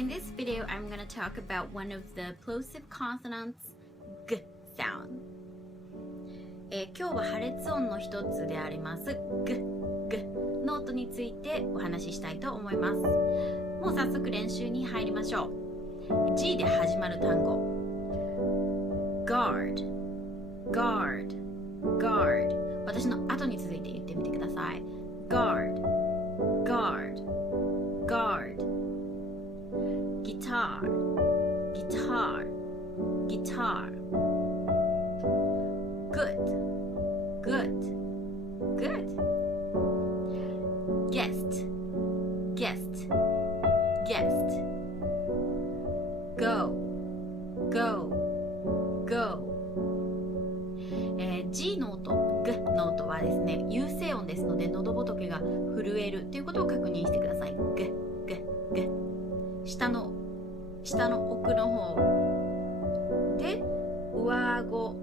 In this video, I'm going to talk about one of the plosive consonants, g sound. 今日は破裂音の一つであります g の音についてお話ししたいと思います。もう早速練習に入りましょう。G で始まる単語 guard guard guard 私の後に続いて言ってみてください。 guard guard guard guitar guitar guitar good good good guest guest guest go go go G の音、G の音はですね、有声音ですので喉仏が震えるということを確認してください。G G G 下の奥の方で上顎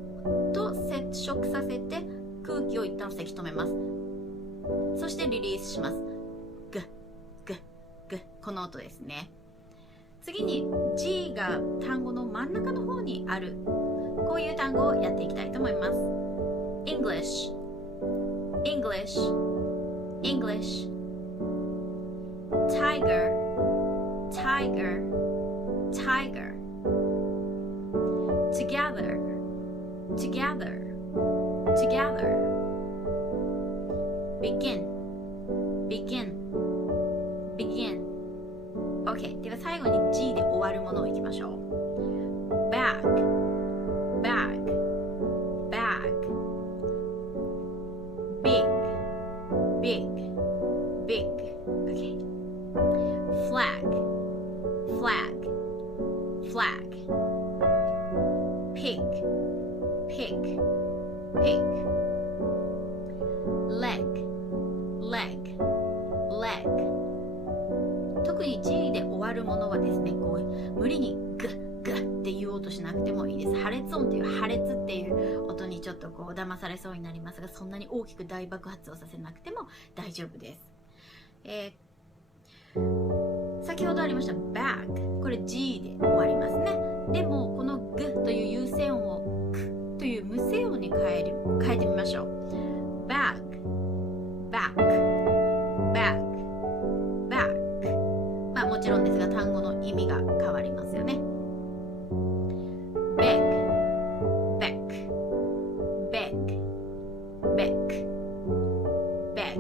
と接触させて空気を一旦せき止めます。そしてリリースします。G G G この音ですね。次に G が単語の真ん中の方にあるこういう単語をやっていきたいと思います。English English English Tiger Tiger Tiger Together Together Together Begin Begin Begin OK では最後に G で終わるものをいきましょう。 Bag Bag Bag Big Big Big OK Flag Flag Flag Pig Pig Pig Leg Leg Leg 特に G で終わるものはですね、こう無理にグッグッって言おうとしなくてもいいです。破裂音っていう破裂っていう音にちょっとこう騙されそうになりますが、そんなに大きく大爆発をさせなくても大丈夫です。先ほどありました bag これ G で終わりますね。でもこのグという有声音をクという無声音に変えてみましょう。 bag back bag bag まあもちろんですが単語の意味が変わりますよね。beg beck beg beck beg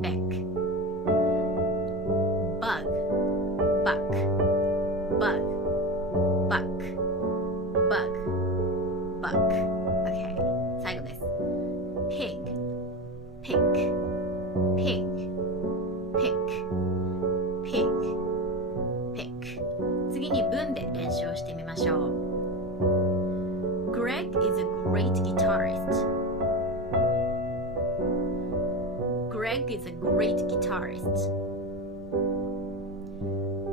beck bug buck bug buck bug buck OK 最後です。 pig pick pig pick pig pick 次に文で練習をしてみましょう。 Greg is a great guitarist. Greg is a great guitarist.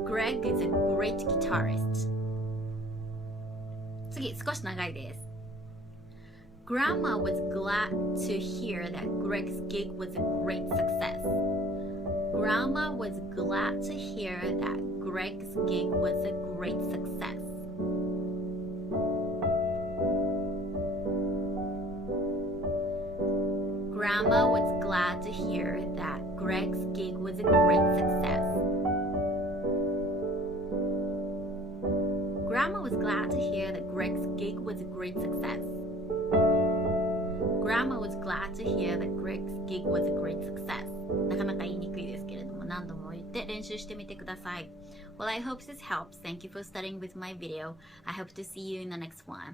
Greg is a great guitarist. 次少し長いです。 Grandma was glad to hear that Greg's gig was a great success. Grandma was glad to hear that Greg's gig was a great success. Grandma was glad to hear that Greg's gig was a great success. Grandma was glad to hear that Greg's gig was a great success. Grandma was glad to hear that Greg's gig was a great success. なかなか言いにくいですけれども何度も言って練習してみてください。Well, I hope this helps. Thank you for studying with my video. I hope to see you in the next one.